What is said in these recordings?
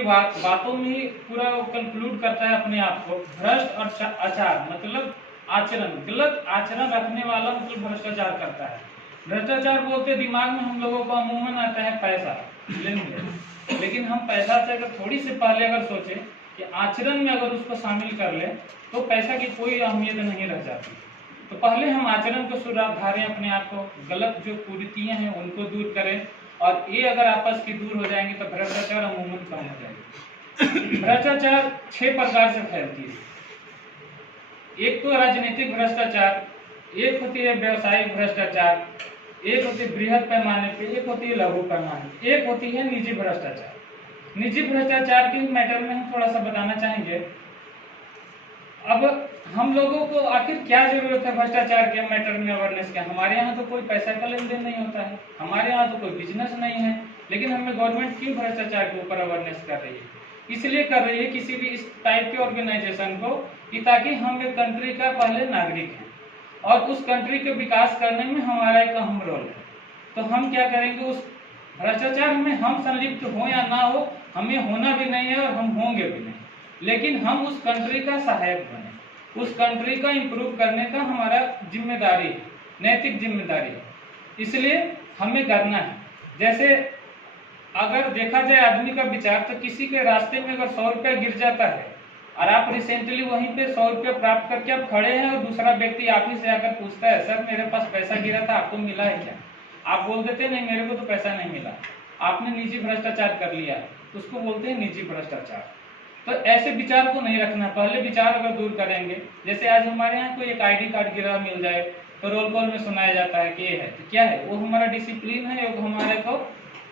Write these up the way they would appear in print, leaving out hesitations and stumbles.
छोटी बातों में ही पूरा कंक्लूड करता है अपने आप को। भ्रष्ट और आचार मतलब आचरण, गलत आचरण रखने वाला मतलब भ्रष्टाचार करता है। भ्रष्टाचार बोलते दिमाग में हम लोगों को अमूमन आता है पैसा लेन देन, लेकिन हम पैसा से अगर थोड़ी से पहले अगर सोचे कि आचरण में अगर उसको शामिल कर ले तो पैसा की कोई अहमियत नहीं रह जाती। तो पहले हम आचरण को सुधारें, अपने आप को, गलत जो कुरीतियां हैं उनको दूर करें, और ये अगर आपस की दूर हो जाएंगे तो भ्रष्टाचार अमूमन कम हो जाएगा। भ्रष्टाचार 6 प्रकार से फैलती है। एक तो राजनीतिक भ्रष्टाचार, एक होती है व्यवसायिक भ्रष्टाचार, एक होती है बृहद पैमाने पे, एक होती है लघु पैमाने, एक होती है निजी भ्रष्टाचार। निजी भ्रष्टाचार के मैटर में हम थोड़ा सा बताना चाहेंगे। अब हम लोगों को आखिर क्या जरूरत है भ्रष्टाचार के मैटर में अवेयरनेस का? हमारे यहाँ तो कोई पैसा का लेन देन नहीं होता है, हमारे यहाँ तो कोई बिजनेस नहीं है, लेकिन हमें गवर्नमेंट क्यों भ्रष्टाचार के ऊपर अवेयरनेस कर रही है? इसलिए कर रही है किसी भी इस टाइप के ऑर्गेनाइजेशन को, कि ताकि हम एक कंट्री का पहले नागरिक हैं और उस कंट्री के विकास करने में हमारा एक अहम रोल है। तो हम क्या करेंगे, उस भ्रष्टाचार में हम संलिप्त हो या ना हो, हमें होना भी नहीं है और हम होंगे भी नहीं, लेकिन हम उस कंट्री का सहायक बने, उस कंट्री का इम्प्रूव करने का हमारा जिम्मेदारी है, नैतिक जिम्मेदारी है, इसलिए हमें करना है। जैसे अगर देखा जाए आदमी का विचार, तो किसी के रास्ते में अगर 100 रुपया गिर जाता है और आप रिसेंटली वहीं पे 100 रुपया प्राप्त करके आप खड़े हैं और दूसरा व्यक्ति आप ही से आकर पूछता है, सर मेरे पास पैसा गिरा था, आपको मिला है क्या? आप बोल देते नहीं, मेरे को तो पैसा नहीं मिला। आपने निजी भ्रष्टाचार कर लिया, उसको बोलते हैं निजी भ्रष्टाचार। तो ऐसे विचार को नहीं रखना, पहले विचार अगर दूर करेंगे। जैसे आज हमारे यहाँ कोई एक ID कार्ड गिरा मिल जाए तो रोल कॉल में सुनाया जाता है कि ये है, तो क्या है वो? हमारा डिसिप्लिन है, वो हमारे को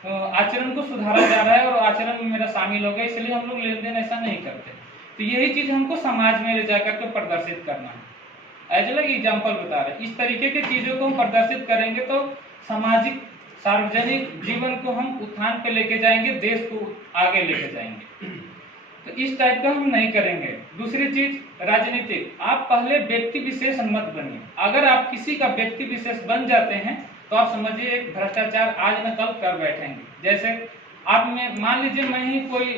आचरण को सुधारा जा रहा है और आचरण में मेरा शामिल हो गया, इसलिए हम लोग लेन देन ऐसा नहीं करते। तो यही चीज हमको समाज में ले जाकर के प्रदर्शित करना है। एज लाइक एग्जाम्पल बता रहे, इस तरीके की चीजों को हम प्रदर्शित करेंगे तो सामाजिक सार्वजनिक जीवन को हम उत्थान पे लेके जाएंगे, देश को आगे लेके जाएंगे। तो इस टाइप का हम नहीं करेंगे। दूसरी चीज राजनीतिक, आप पहले व्यक्ति विशेष मत बनिए। अगर आप किसी का व्यक्ति विशेष बन जाते हैं तो आप समझिए भ्रष्टाचार आज न कल कर बैठेंगे। जैसे आप में मान लीजिए मैं ही कोई